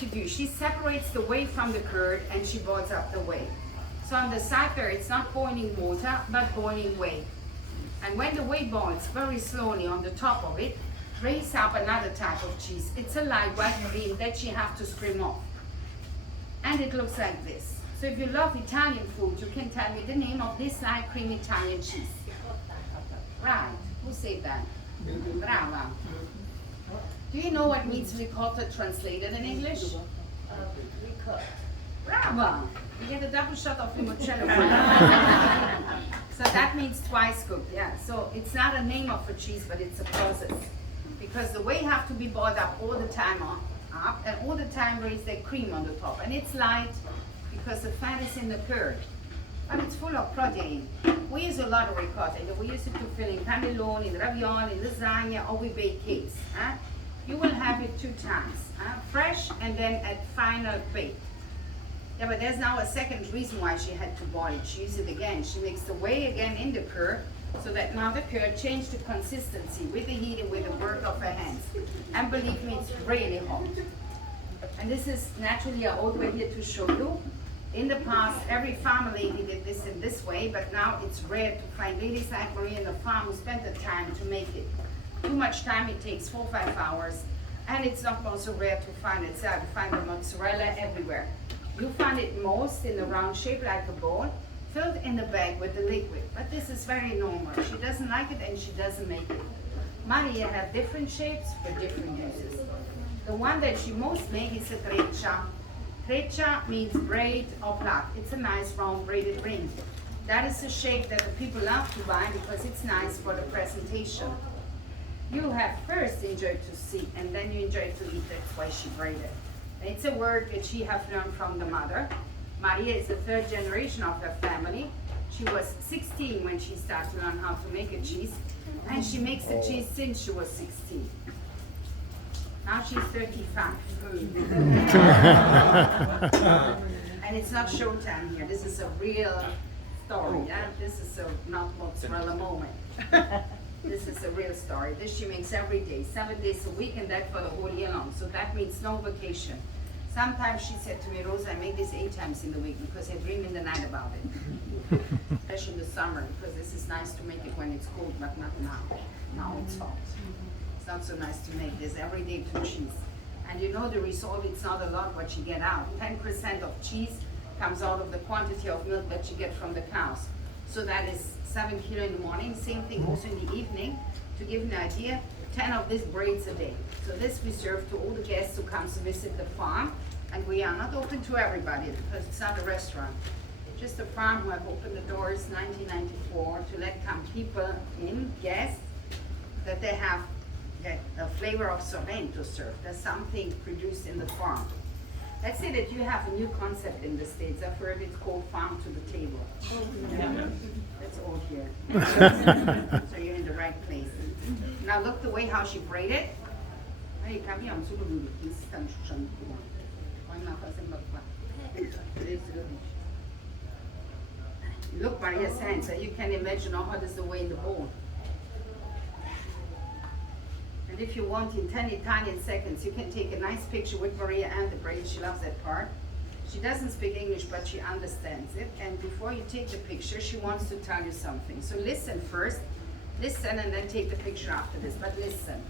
To do, she separates the whey from the curd and she boils up the whey. So on the side there, it's not boiling water, but boiling whey. And when the whey boils very slowly on the top of it, raise up another type of cheese. It's a light white cream that she have to scream off. And it looks like this. So if you love Italian food, you can tell me the name of this light cream Italian cheese. Right, who said that? Brava. Do you know what means ricotta translated in English? Ricotta. Brava! You get a double shot of limoncello. So that means twice cooked, yeah. So it's not a name of a cheese, but it's a process. Because the whey have to be boiled up all the time and all the time raise that cream on the top. And it's light because the fat is in the curd. But it's full of protein. We use a lot of ricotta. We use it to fill in cannelloni, in ravioli, in lasagna, or we bake cakes. You will have it 2 times, fresh and then at final bake. Yeah, but there's now a second reason why she had to boil it. She used it again. She makes the whey again in the curd, so that now the curd changed the consistency with the heat and with the work of her hands. And believe me, it's really hot. And this is naturally an old way here to show you. In the past, every farmer lady did this in this way, but now it's rare to find ladies like Maria in the farm who spend the time to make it. Too much time, it takes 4 or 5 hours, and it's not also rare to find it. So you find the mozzarella everywhere. You find it most in a round shape like a bowl, filled in the bag with the liquid. But this is very normal. She doesn't like it and she doesn't make it. Maria have different shapes for different uses. The one that she most makes is a treccia. Treccia means braid or plait. It's a nice round braided ring. That is the shape that the people love to buy because it's nice for the presentation. You have first enjoyed to see and then you enjoy to eat. That's why she braided. It's a word that she have learned from the mother. Maria is the 3rd generation of her family. She was 16 when she started to learn how to make a cheese, and she makes the cheese since she was 16. Now she's 35. And it's not showtime here. This is a real story. Yeah? This is a not mozzarella moment. This is a real story. This she makes every day, 7 days a week, and that for the whole year long. So that means no vacation. Sometimes she said to me, Rosa, I make this 8 times in the week because I dream in the night about it. Especially in the summer, because this is nice to make it when it's cold, but not now. Now it's hot. It's not so nice to make this every day to cheese. And you know the result, it's not a lot what you get out. 10% of cheese comes out of the quantity of milk that you get from the cows. So that is 7 kilos in the morning, same thing also in the evening. To give you an idea, 10 of these braids a day. So this we serve to all the guests who come to visit the farm. And we are not open to everybody because it's not a restaurant. Just a farm who have opened the doors 1994 to let come people in, guests, that they have a flavor of Sorrento served. There's something produced in the farm. Let's say that you have a new concept in the States. I've heard it's called farm to the table. Yeah. That's all here. So you're in the right place. Now look the way how she braided. Look Maria's hands, so you can imagine how hot is the way in the bowl. And if you want, in 10 Italian seconds, you can take a nice picture with Maria and the braid. She loves that part. She doesn't speak English, but she understands it. And before you take the picture, she wants to tell you something. So listen first, listen, and then take the picture after this. But listen.